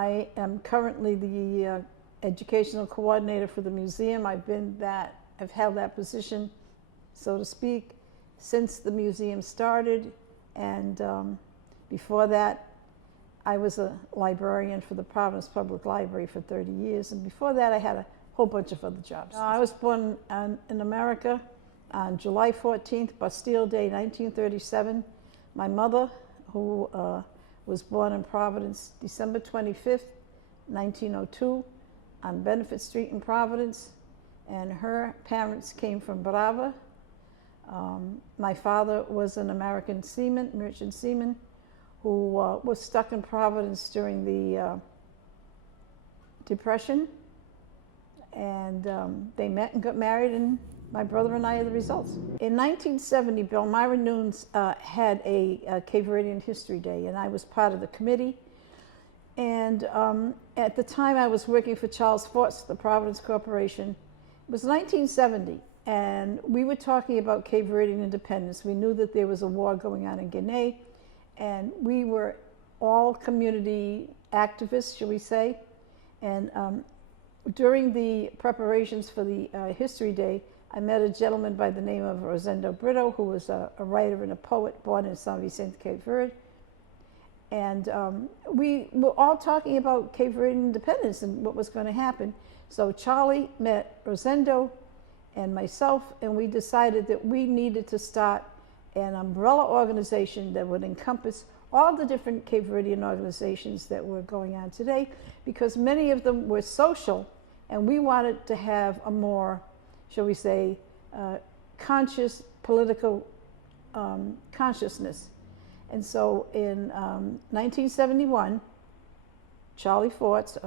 I am currently the educational coordinator for the museum. I've held that position, so to speak, since the museum started, and before that I was a librarian for the Providence Public Library for 30 years, and before that I had a whole bunch of other jobs. I was born in America on July 14th, Bastille Day, 1937. My mother, who was born in Providence December 25th, 1902, on Benefit Street in Providence, and her parents came from Brava. My father was an American seaman, merchant seaman, who was stuck in Providence during the Depression, and they met and got married, and my brother and I are the results. In 1970, Belmira Nunes had a Cape Verdean History Day, and I was part of the committee. And at the time I was working for Charles Forts, the Providence Corporation. It was 1970, and we were talking about Cape Verdean independence. We knew that there was a war going on in Guinea, and we were all community activists, shall we say. And during the preparations for the History Day, I met a gentleman by the name of Rosendo Brito, who was a writer and a poet born in San Vicente, Cape Verde. And we were all talking about Cape Verdean independence and what was going to happen. So Charlie met Rosendo and myself, and we decided that we needed to start an umbrella organization that would encompass all the different Cape Verdean organizations that were going on today, because many of them were social, and we wanted to have a more, shall we say, conscious political consciousness. And so in 1971, Charlie Forts,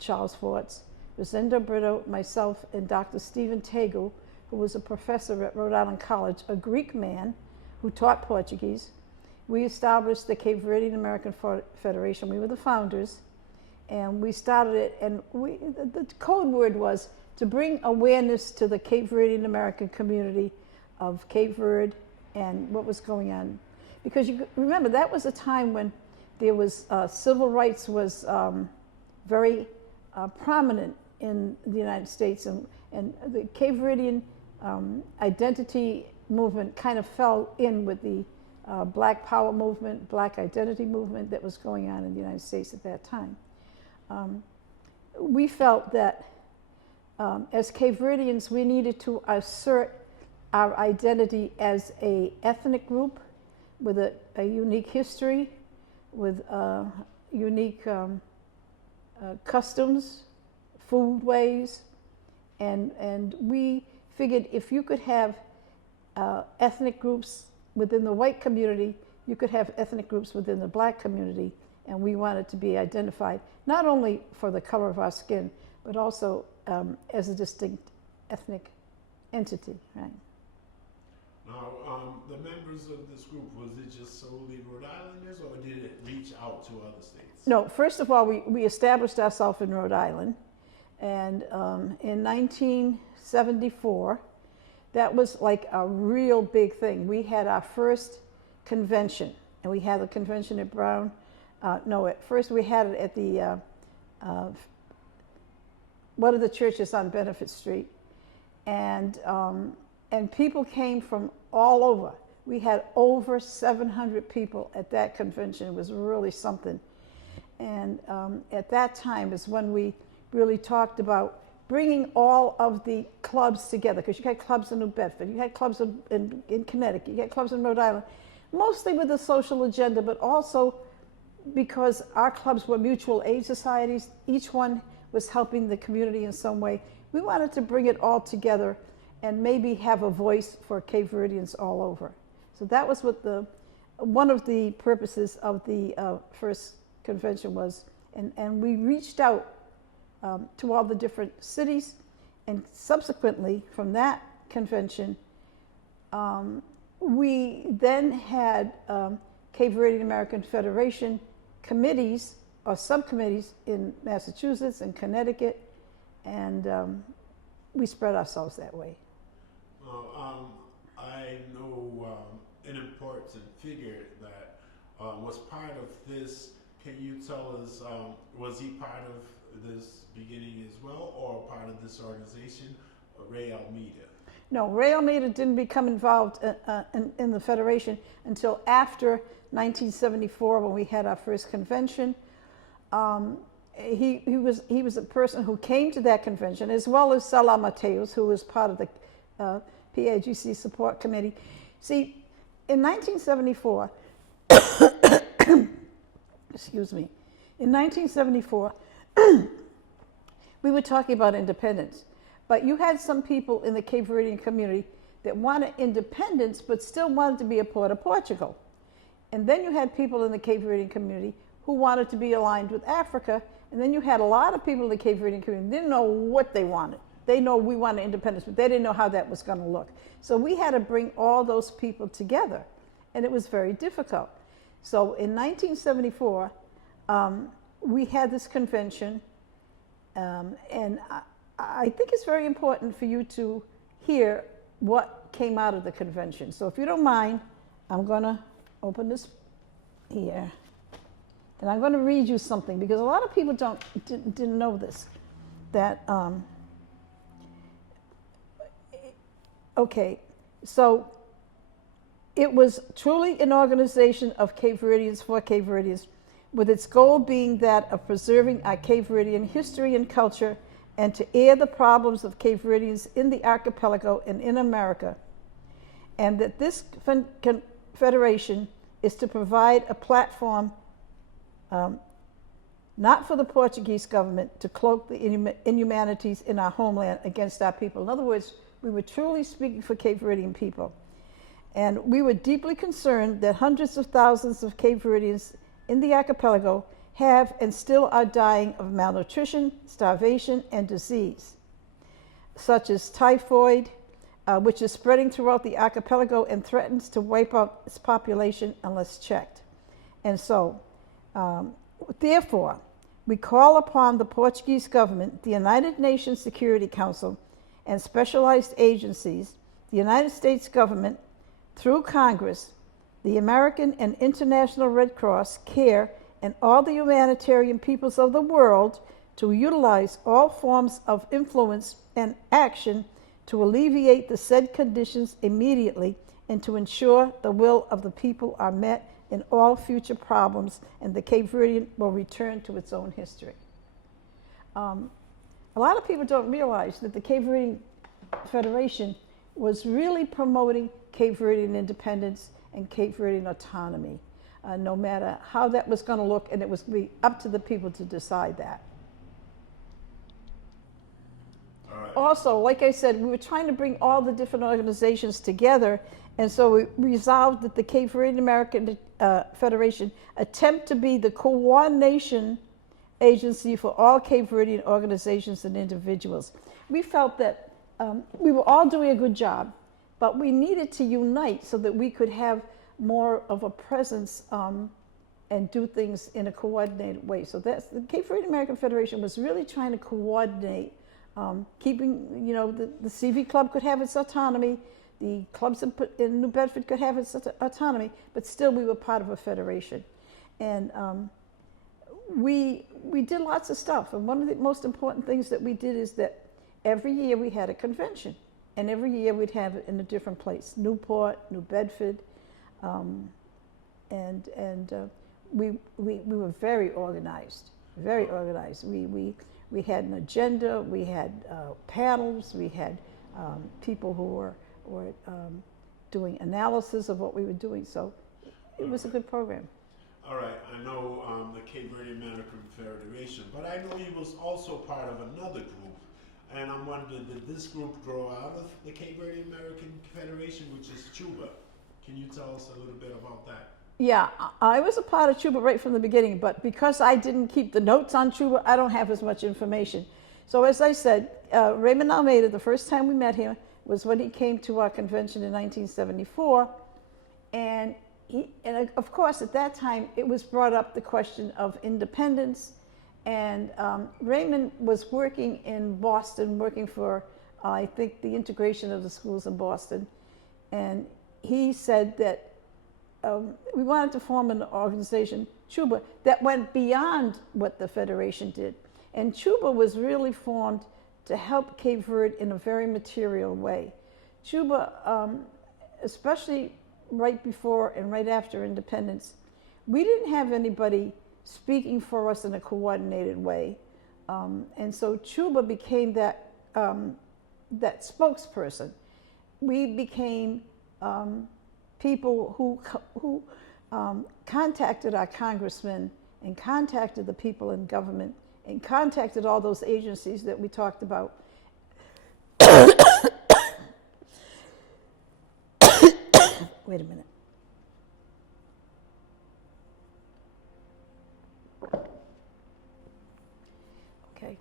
Charles Forts, Rosendo Brito, myself, and Dr. Stephen Tegu, who was a professor at Rhode Island College, a Greek man who taught Portuguese, we established the Cape Verdean American Federation. We were the founders, and we started it, and the code word was to bring awareness to the Cape Verdean American community of Cape Verde and what was going on. Because you remember, that was a time when there was civil rights was very prominent in the United States, and the Cape Verdean identity movement kind of fell in with the Black Power movement, Black identity movement that was going on in the United States at that time. We felt that as Cape Verdeans, we needed to assert our identity as an ethnic group with a unique history, with unique customs, food ways, and we figured if you could have ethnic groups within the white community, you could have ethnic groups within the black community, and we wanted to be identified not only for the color of our skin, but also as a distinct ethnic entity, right? Now, the members of this group, was it just solely Rhode Islanders, or did it reach out to other states? No, first of all, we established ourselves in Rhode Island, and in 1974, that was like a real big thing. We had our first convention, and we had the convention at Brown. No, at first we had it at the one of the churches on Benefit Street, and people came from all over. We had over 700 people at that convention. It was really something. And at that time is when we really talked about bringing all of the clubs together, because you had clubs in New Bedford, you had clubs in Connecticut, you had clubs in Rhode Island, mostly with a social agenda, but also because our clubs were mutual aid societies. Each one was helping the community in some way. We wanted to bring it all together and maybe have a voice for Cape Verdeans all over. So that was what one of the purposes of the first convention was. And we reached out to all the different cities, and subsequently from that convention, we then had Cape Verdean American Federation committees or subcommittees in Massachusetts and Connecticut, and we spread ourselves that way. I know an important figure that was part of this can you tell us, was he part of this beginning as well, or part of this organization, Ray Almeida? No, Ray Almeida didn't become involved in the Federation until after 1974, when we had our first convention. He was a person who came to that convention, as well as Salah Mateos, who was part of the PAGC support committee. See, in 1974, excuse me, in 1974, we were talking about independence, but you had some people in the Cape Verdean community that wanted independence, but still wanted to be a part of Portugal. And then you had people in the Cape Verdean community who wanted to be aligned with Africa, and then you had a lot of people in the Cape Verdean community didn't know what they wanted. They know we wanted independence, but they didn't know how that was going to look. So we had to bring all those people together, and it was very difficult. So in 1974, we had this convention, and I think it's very important for you to hear what came out of the convention. So if you don't mind, I'm going to open this here, and I'm going to read you something, because a lot of people didn't know this, that okay, so it was truly an organization of Cape Verdeans for Cape Verdeans, with its goal being that of preserving our Cape Verdean history and culture, and to air the problems of Cape Verdeans in the archipelago and in America. And that this confederation is to provide a platform, not for the Portuguese government to cloak the inhumanities in our homeland against our people. In other words, we were truly speaking for Cape Verdean people. And we were deeply concerned that hundreds of thousands of Cape Verdeans in the archipelago have and still are dying of malnutrition, starvation, and disease, such as typhoid, which is spreading throughout the archipelago and threatens to wipe out its population unless checked. And so, therefore, we call upon the Portuguese government, the United Nations Security Council, and specialized agencies, the United States government, through Congress, the American and International Red Cross, CARE, and all the humanitarian peoples of the world to utilize all forms of influence and action to alleviate the said conditions immediately, and to ensure the will of the people are met in all future problems, and the Cape Verdean will return to its own history. A lot of people don't realize that the Cape Verdean Federation was really promoting Cape Verdean independence and Cape Verdean autonomy, no matter how that was going to look, and it was going to be up to the people to decide that. All right. Also, like I said, we were trying to bring all the different organizations together, and so we resolved that the Cape Verdean American Federation attempt to be the coordination agency for all Cape Verdean organizations and individuals. We felt that we were all doing a good job, but we needed to unite so that we could have more of a presence and do things in a coordinated way. So that's the Cape Verdean American Federation was really trying to coordinate, keeping, you know, the CV Club could have its autonomy, the clubs in New Bedford could have its autonomy, but still we were part of a federation. And we did lots of stuff. And one of the most important things that we did is that every year we had a convention. And every year we'd have it in a different place, Newport, New Bedford. We were very organized, very organized. We had an agenda, we had panels, we had people who were doing analysis of what we were doing. So it was a good program. All right, I know the Cape Verdean American Federation, but I know he was also part of another group. And I'm wondering, did this group grow out of the Cape Verdean American Federation, which is Chuba? Can you tell us a little bit about that? Yeah, I was a part of Chuba right from the beginning, but because I didn't keep the notes on Chuba, I don't have as much information. So as I said, Raymond Almeida, the first time we met him was when he came to our convention in 1974. And of course, at that time, it was brought up the question of independence. And Raymond was working in Boston, working for, I think, the integration of the schools in Boston. And he said that we wanted to form an organization, Chuba, that went beyond what the Federation did. And Chuba was really formed to help Cape Verde in a very material way. Chuba, especially right before and right after independence, we didn't have anybody speaking for us in a coordinated way. And so Chuba became that, that spokesperson. We became people who contacted our congressmen and contacted the people in government and contacted all those agencies that we talked about. Wait a minute. Okay.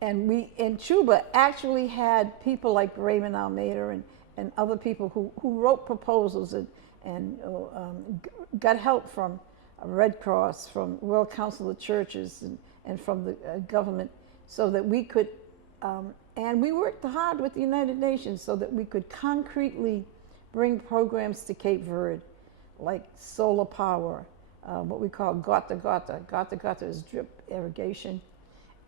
And we, in Chuba, actually had people like Raymond Almeida and other people who wrote proposals and got help from Red Cross, from World Council of Churches, and from the government, so that we could, and we worked hard with the United Nations so that we could concretely bring programs to Cape Verde, like solar power, what we call gota gota. Gota gota is drip irrigation,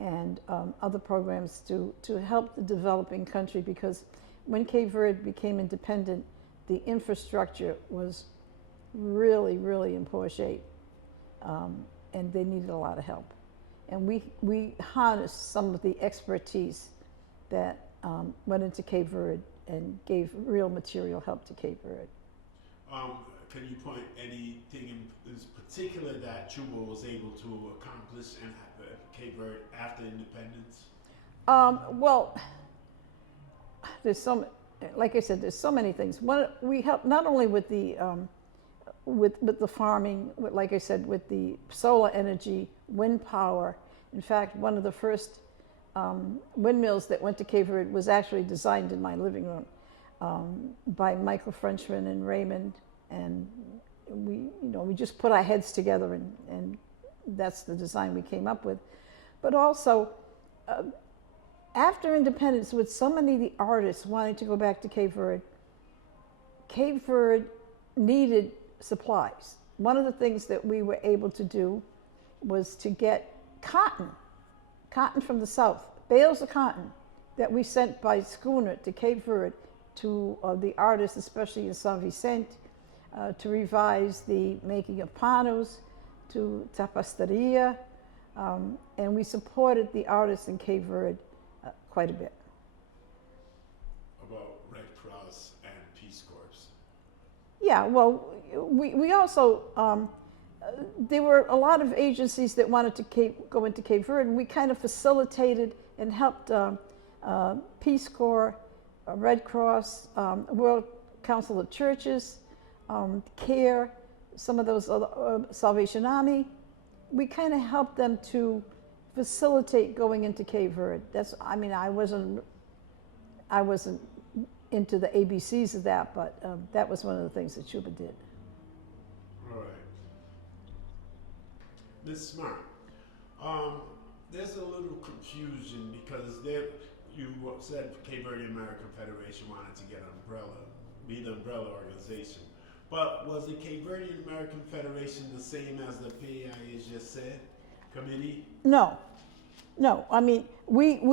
and other programs to help the developing country, because when Cape Verde became independent, the infrastructure was really, really in poor shape, and they needed a lot of help. And we harnessed some of the expertise that went into Cape Verde and gave real material help to Cape Verde. Can you point anything in particular that Chuba was able to accomplish in Cape Verde after independence? Well, there's some, like I said, there's so many things. One, we helped not only with the with the farming, like I said, with the solar energy, wind power. In fact, one of the first windmills that went to Cape Verde was actually designed in my living room by Michael Frenchman and Raymond, and we just put our heads together, and that's the design we came up with. But also, after independence, with so many of the artists wanting to go back to Cape Verde needed supplies. One of the things that we were able to do was to get cotton from the south, bales of cotton that we sent by schooner to Cape Verde to the artists, especially in São Vicente, to revise the making of panos, to tapasteria, and we supported the artists in Cape Verde quite a bit. About Red Cross and Peace Corps. Yeah, well, we also, there were a lot of agencies that wanted to go into Cape Verde, and we kind of facilitated and helped Peace Corps, Red Cross, World Council of Churches, CARE, some of those other, Salvation Army. We kind of helped them to facilitate going into Cape Verde. That's, I mean, I wasn't into the ABCs of that, but that was one of the things that Chuba did. All right. Ms. Smart, there's a little confusion because you said Cape Verdean American Federation wanted to get an umbrella, be the umbrella organization. But was the Cape Verdean American Federation the same as the PAI just said, committee? No. I mean, we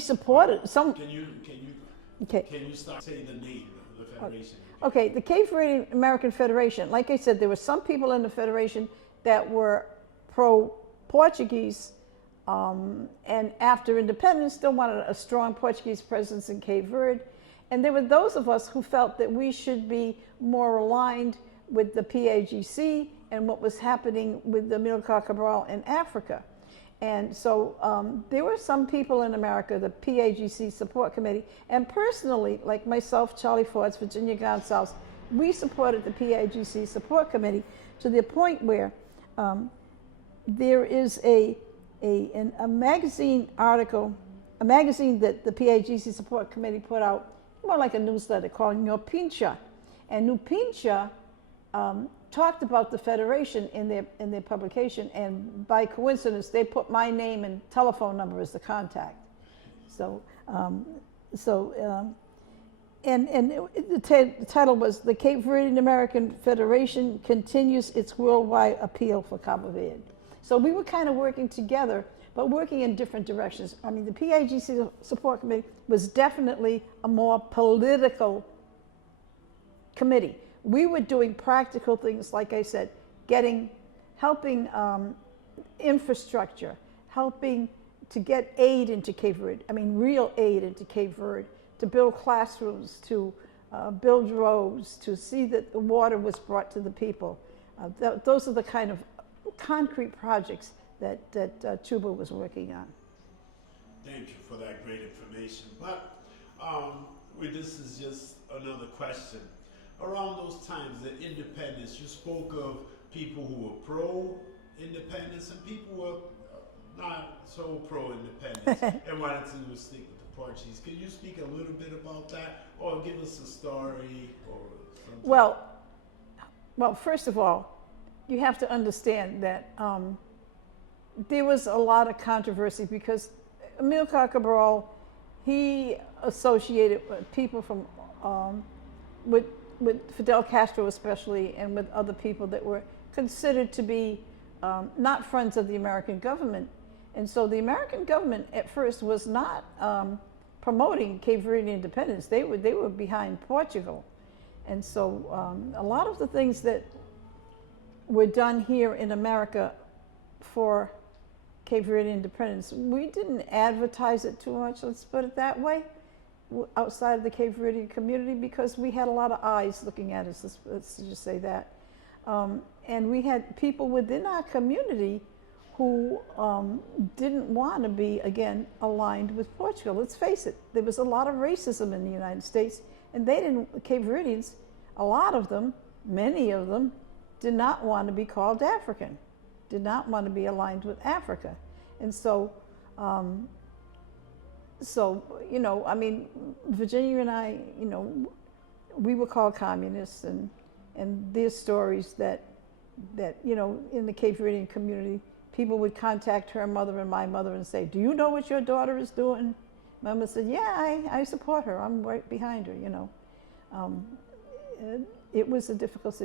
supported some. Can you start saying the name of the federation? Okay, the Cape Verdean American Federation. Like I said, there were some people in the federation that were pro-Portuguese, and after independence, still wanted a strong Portuguese presence in Cape Verde. And there were those of us who felt that we should be more aligned with the PAGC and what was happening with the Amilcar Cabral in Africa. And so there were some people in America, the PAGC Support Committee, and personally, like myself, Charlie Fords, Virginia Gonsalves, we supported the PAGC Support Committee to the point where there is a magazine article, a magazine that the PAGC Support Committee put out, more like a newsletter called Nupincha. And Nupincha talked about the Federation in their publication, and by coincidence, they put my name and telephone number as the contact. So the title was "The Cape Verdean American Federation Continues Its Worldwide Appeal for Cabo Verde." So we were kind of working together, but working in different directions. I mean, the PAGC Support Committee was definitely a more political committee. We were doing practical things, like I said, helping infrastructure, helping to get aid into Cape Verde. I mean, real aid into Cape Verde, to build classrooms, to build roads, to see that the water was brought to the people. Those are the kind of concrete projects that Chuba was working on. Thank you for that great information. But this is just another question. Around those times, the independence, you spoke of people who were pro-independence and people who were not so pro-independence and wanted to stick with the Portuguese. Can you speak a little bit about that, or give us a story or something? Well, first of all, you have to understand that there was a lot of controversy because Amilcar Cabral, he associated with people from with Fidel Castro especially, and with other people that were considered to be not friends of the American government. And so the American government at first was not promoting Cape Verdean independence. They were behind Portugal. And so a lot of the things that were done here in America for Cape Verdean independence, we didn't advertise it too much, let's put it that way, outside of the Cape Verdean community, because we had a lot of eyes looking at us, let's just say that. And we had people within our community who didn't want to be, again, aligned with Portugal. Let's face it, there was a lot of racism in the United States, and Cape Verdeans, a lot of them, many of them, did not want to be called African, did not want to be aligned with Africa. And so, you know, I mean, Virginia and I, you know, we were called communists, and there's stories that, you know, in the Cape Verdean community, people would contact her mother and my mother and say, "Do you know what your daughter is doing?" Mama said, "Yeah, I support her. I'm right behind her," you know. It was a difficult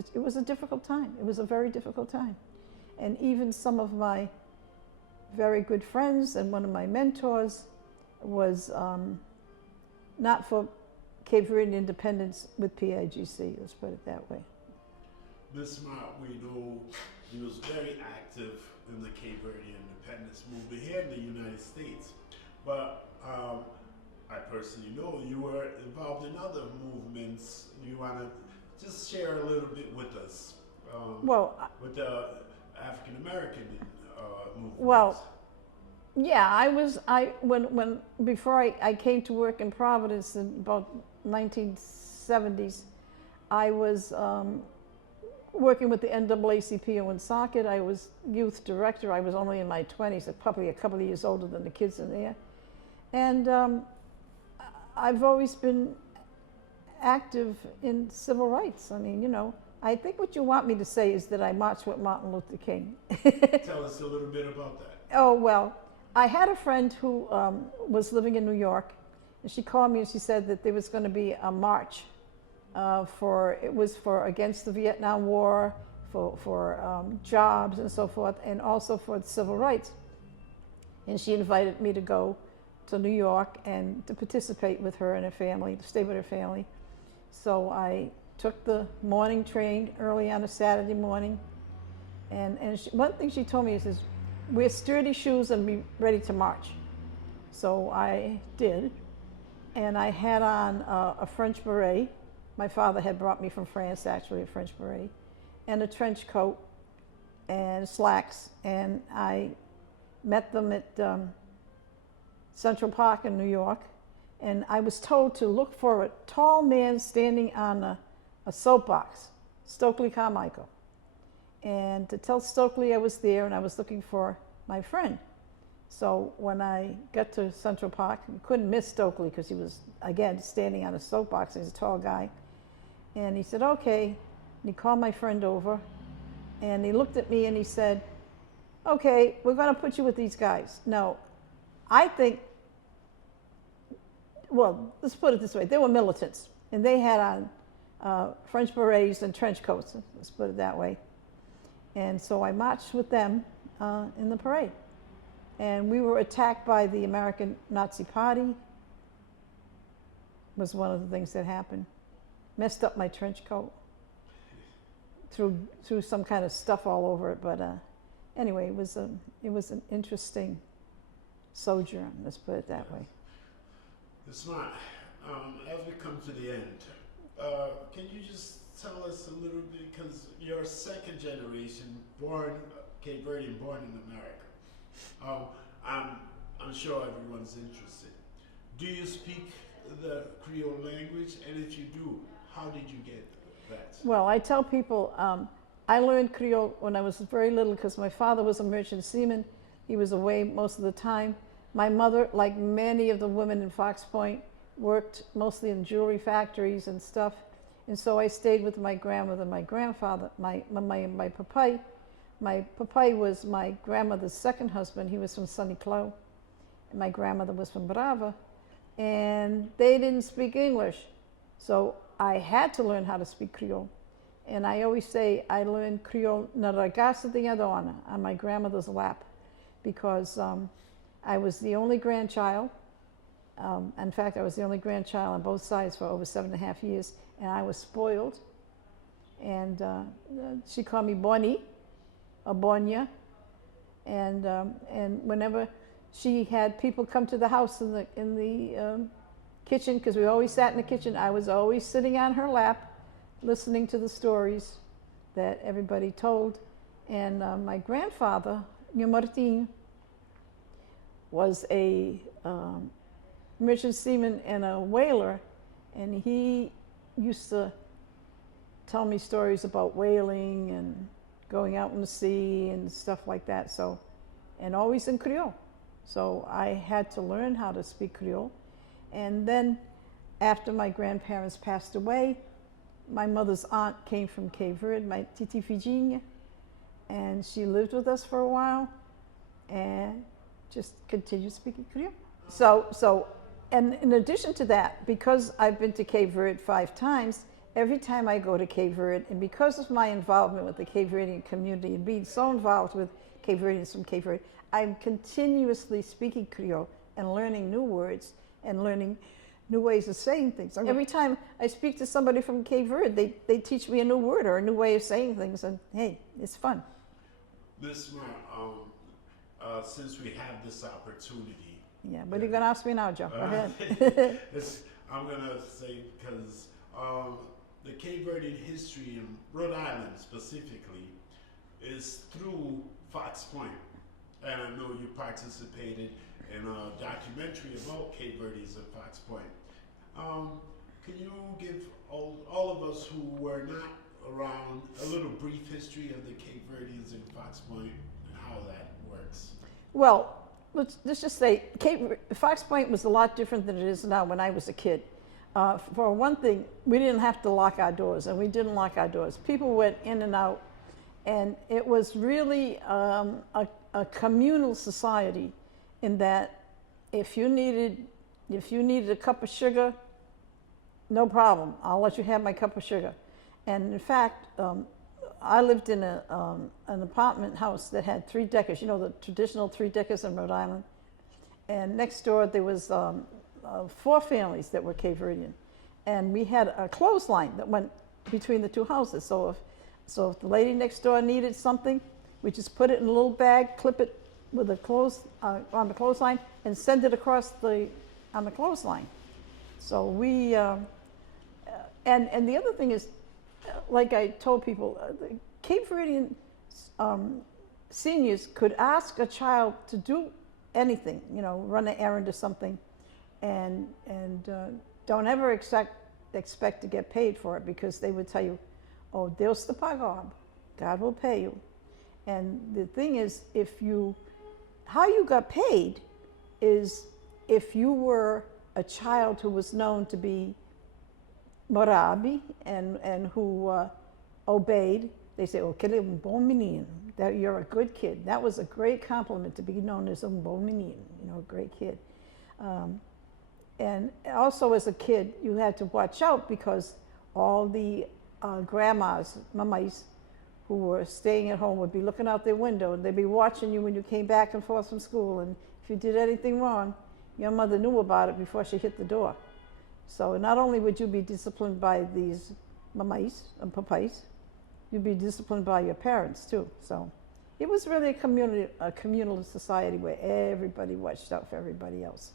time. It was a very difficult time. And even some of my very good friends and one of my mentors was not for Cape Verdean independence with PAGC, let's put it that way. Ms. Smart, we know you was very active in the Cape Verdean independence movement here in the United States, but I personally know you were involved in other movements. You want to just share a little bit with us with the African American movement? Well, yeah, before I came to work in Providence in about 1970s, I was working with the NAACP in Woonsocket. I was youth director. I was only in my 20s, probably a couple of years older than the kids in there. And I've always been active in civil rights. I mean, you know, I think what you want me to say is that I marched with Martin Luther King. Tell us a little bit about that. Oh, well, I had a friend who was living in New York, and she called me and she said that there was going to be a march against the Vietnam War, for jobs and so forth, and also for civil rights. And she invited me to go to New York and to participate with her and her family, to stay with her family. So I took the morning train early on a Saturday morning, and one thing she told me is wear sturdy shoes and be ready to march. So I did, and I had on a French beret. My father had brought me from France, actually, a French beret, and a trench coat and slacks, and I met them at Central Park in New York, and I was told to look for a tall man standing on a soapbox, Stokely Carmichael, and to tell Stokely I was there and I was looking for my friend. So when I got to Central Park, you couldn't miss Stokely because he was, again, standing on a soapbox. He's a tall guy. And he said, "Okay." And he called my friend over, and he looked at me and he said, "Okay, we're going to put you with these guys." Now, I think, well, let's put it this way. They were militants. And they had on French berets and trench coats, let's put it that way. And so I marched with them in the parade. And we were attacked by the American Nazi Party, was one of the things that happened. Messed up my trench coat. Threw some kind of stuff all over it, but anyway, it was an interesting sojourn, let's put it that way. It's not. As we come to the end, can you just tell us a little bit, because you're a second generation Cape Verdean, born in America. I'm sure everyone's interested. Do you speak the Creole language? And if you do, how did you get that? Well, I tell people I learned Creole when I was very little because my father was a merchant seaman. He was away most of the time. My mother, like many of the women in Fox Point, worked mostly in jewelry factories and stuff. And so I stayed with my grandmother and my grandfather, my papai. My papai was my grandmother's second husband. He was from Sunny Clough. And my grandmother was from Brava. And they didn't speak English. So I had to learn how to speak Creole. And I always say I learned Creole na ragazza de Adona, on my grandmother's lap, because I was the only grandchild. In fact, I was the only grandchild on both sides for over 7.5 years, and I was spoiled. And she called me Bonnie, or Bonya, and whenever she had people come to the house in the kitchen, because we always sat in the kitchen, I was always sitting on her lap, listening to the stories that everybody told. And my grandfather, Martin, was a merchant seaman and a whaler, and he used to tell me stories about whaling and going out in the sea and stuff like that. So, and always in Creole. So I had to learn how to speak Creole. And then after my grandparents passed away, my mother's aunt came from Cape Verde, my Titi Virginia, and she lived with us for a while and just continued speaking Creole. So, and in addition to that, because I've been to Cape Verde 5 times, every time I go to Cape Verde, and because of my involvement with the Cape Verdean community and being so involved with Cape Verdeans from Cape Verde, I'm continuously speaking Creole and learning new words and learning new ways of saying things. Every time I speak to somebody from Cape Verde, they teach me a new word or a new way of saying things, and hey, it's fun. Miss Mar, since we have this opportunity. Yeah, what are you going to ask me now, Joe? Go ahead. I'm going to say, because the Cape Verdean history in Rhode Island specifically is through Fox Point. And I know you participated in a documentary about Cape Verdeans at Fox Point. Can you give all of us who were not around a little brief history of the Cape Verdeans in Fox Point and how that works? Well, let's just say Fox Point was a lot different than it is now when I was a kid. For one thing, we didn't have to lock our doors, and we didn't lock our doors. People went in and out, and it was really a communal society in that if you needed a cup of sugar, no problem. I'll let you have my cup of sugar. And in fact, I lived in an apartment house that had 3-deckers, you know, the traditional 3-deckers in Rhode Island. And next door there was 4 families that were Cape Verdean. And we had a clothesline that went between the 2 houses. So if the lady next door needed something, we just put it in a little bag, clip it with a on the clothesline, and send it across on the clothesline. So we, and the other thing is, like I told people, the Cape Verdean seniors could ask a child to do anything, you know, run an errand or something, and don't ever expect to get paid for it, because they would tell you, oh, Deus te pagar, God will pay you. And the thing is, how you got paid is if you were a child who was known to be morabi and who obeyed. They say, oh, aquele bom menino, that you're a good kid. That was a great compliment, to be known as a bom menino, you know, a great kid. And also as a kid, you had to watch out because all the grandmas, mamais, who were staying at home would be looking out their window and they'd be watching you when you came back and forth from school. And if you did anything wrong, your mother knew about it before she hit the door. So not only would you be disciplined by these mamais and papais, you'd be disciplined by your parents too. So it was really a communal society where everybody watched out for everybody else.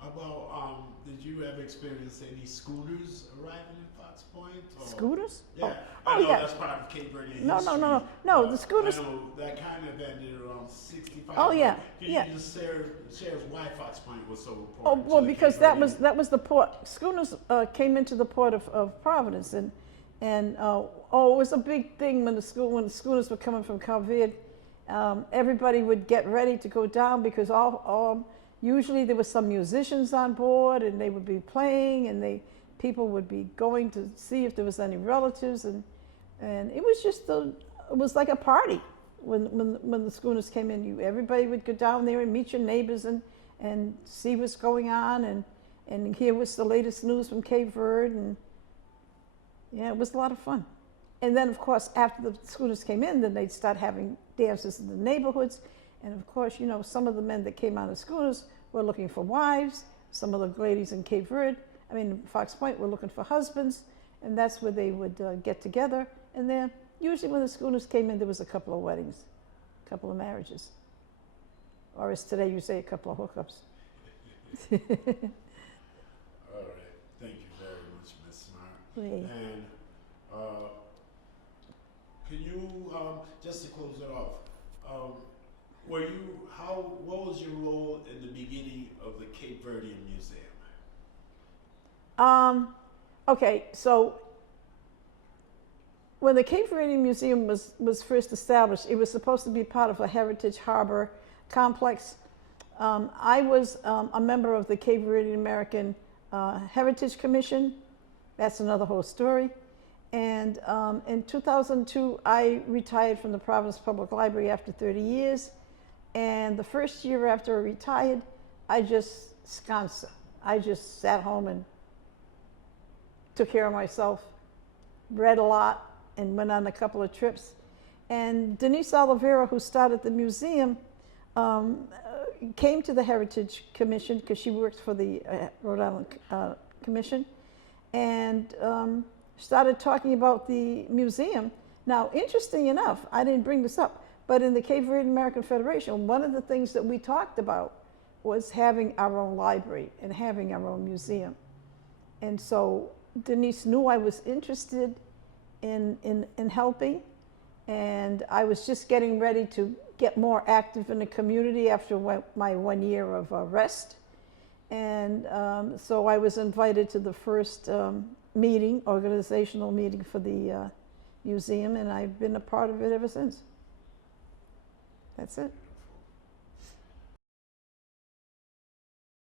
About, did you ever experience any scooters arriving in Fox Point? Or? Scooters? Yeah. Oh, I know yeah. that's part of Cape Verdean No, history. no, the scooters. I know that kind of ended around 65. Oh, yeah, Can yeah. you just share why Fox Point was so important? Oh, well, to the because Cape that Verdean? was the port. Schooners came into the port of Providence, and it was a big thing when the schooners were coming from Cape Verde. Everybody would get ready to go down because usually there were some musicians on board, and they would be playing, and people would be going to see if there was any relatives, and it was just it was like a party when the schooners came in. Everybody would go down there and meet your neighbors and see what's going on and hear what's the latest news from Cape Verde, and yeah, it was a lot of fun. And then of course after the schooners came in, then they'd start having dances in the neighborhoods, and of course, you know, some of the men that came on the schooners were looking for wives. Some of the ladies in Cape Verde, Fox Point, were looking for husbands, and that's where they would get together. And then usually when the schooners came in, there was a couple of weddings, a couple of marriages. Or as today you say, a couple of hookups. All right. Thank you very much, Ms. Smart. Yeah. And can you, just to close it off, what was your role in the beginning of the Cape Verdean Museum? Okay, so when the Cape Verdean Museum was first established, it was supposed to be part of a heritage harbor complex. I was a member of the Cape Verdean American Heritage Commission. That's another whole story. And in 2002, I retired from the Providence Public Library after 30 years. And the first year after I retired, I just sconce. I just sat home and took care of myself, read a lot, and went on a couple of trips. And Denise Oliveira, who started the museum, came to the Heritage Commission because she worked for the Rhode Island Commission, and started talking about the museum. Now, interesting enough, I didn't bring this up, but in the Cape Verdean American Federation, one of the things that we talked about was having our own library and having our own museum. And so Denise knew I was interested in helping, and I was just getting ready to get more active in the community after my 1 year of rest. And so I was invited to the first organizational meeting for the museum, and I've been a part of it ever since. That's it.